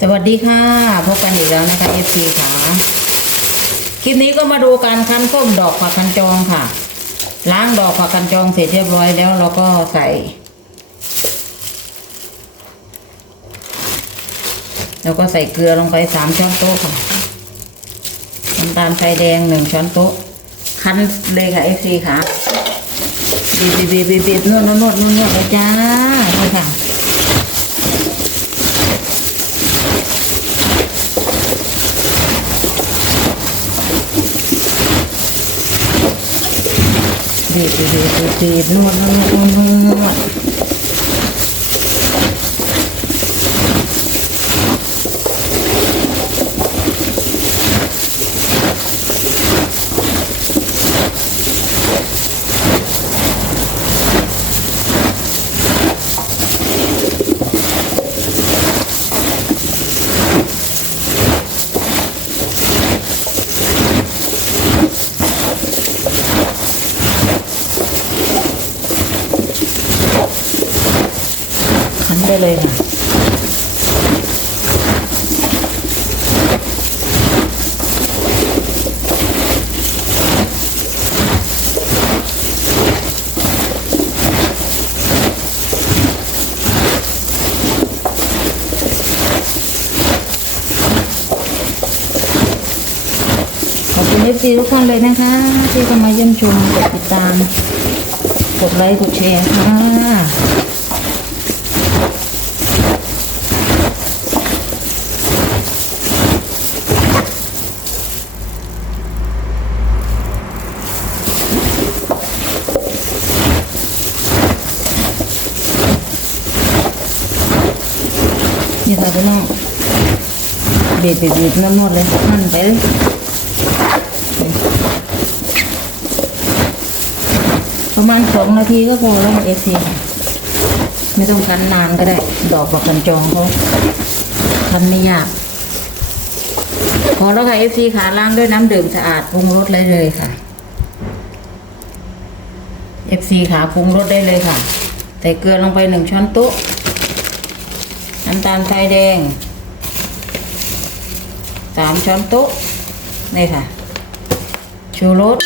สวัสดีค่ะ พบกันอีกแล้วนะคะ FC ค่ะ คลิปนี้ก็มาดูการคั้นส้มดอกผักคันจองค่ะ ล้างดอกผักคันจองเสร็จเรียบร้อยแล้วเราก็ใส่ แล้วก็ใส่เกลือลงไปสามช้อนโต๊ะค่ะน้ำตาลทรายแดงหนึ่งช้อนโต๊ะ คั้นเลยค่ะ FC ค่ะบีบบีบบีบบีบบีบนวดนวดนวดนวดเลยจ้าค่ะ บีบบีบบีบบีบนวดนวดนวดนวด ได้เลยค่ะขอบคุณเอฟซีทุกคนเลยนะคะ ที่เข้ามาเยี่ยมชมกดติดตาม กดไลค์กดแชร์ค่ะ นี่ค่ะพี่น้องบีบบีบบีบน้ำนวดเลยหั่นไปเลยประมาณสองนาทีก็พอแล้วเอฟซีไม่ต้องคันนานก็ได้ ดอกบักกันจองเขาคันไม่ยากพอแล้วค่ะเอฟซีขาล้างด้วยน้ำดื่มสะอาดปรุงรสเลยเลยค่ะเอฟซีขาปรุงรสได้เลยค่ะ ใส่เกลือลงไปหนึ่งช้อนโต๊ะ น้ำตาลทรายแดงสามช้อนโต๊ะนี่ค่ะ ชูรส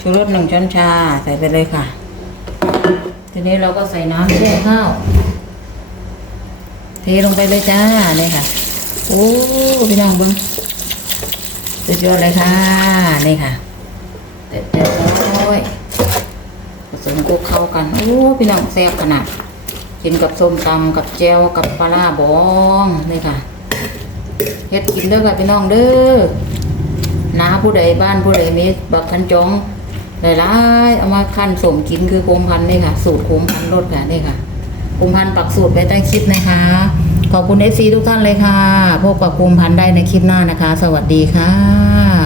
ชูรสหนึ่งช้อนชาใส่ไปเลยค่ะ ทีนี้เราก็ใส่น้ำแช่ข้าวเทลงไปเลยจ้านี่ค่ะ โอ้พี่น้องเบิ้งสุดยอดเลยค่ะนี่ค่ะเด็ดเด็ดร้อยผสมคลุกเข้ากัน โอ้พี่น้องแซ่บขนาด กินกับส้มตำกับแจวกับปลาร้าบองนี่ค่ะเฮ็ดกินเด้อค่ะพี่น้องเด้อนาผู้ใดบ้านผู้ใดมีบักคันจองหลายๆเอามาขั้นสมกินคือโคมพันธ์นี่ค่ะ สูตรโคมพันธุ์รสค่ะนี่ค่ะโคมพันธ์ปักสูตรไปใต้คลิปนะคะ ขอบคุณเอฟซีทุกท่านเลยค่ะพบกับโคมพันธ์ได้ในคลิปหน้านะคะ สวัสดีค่ะ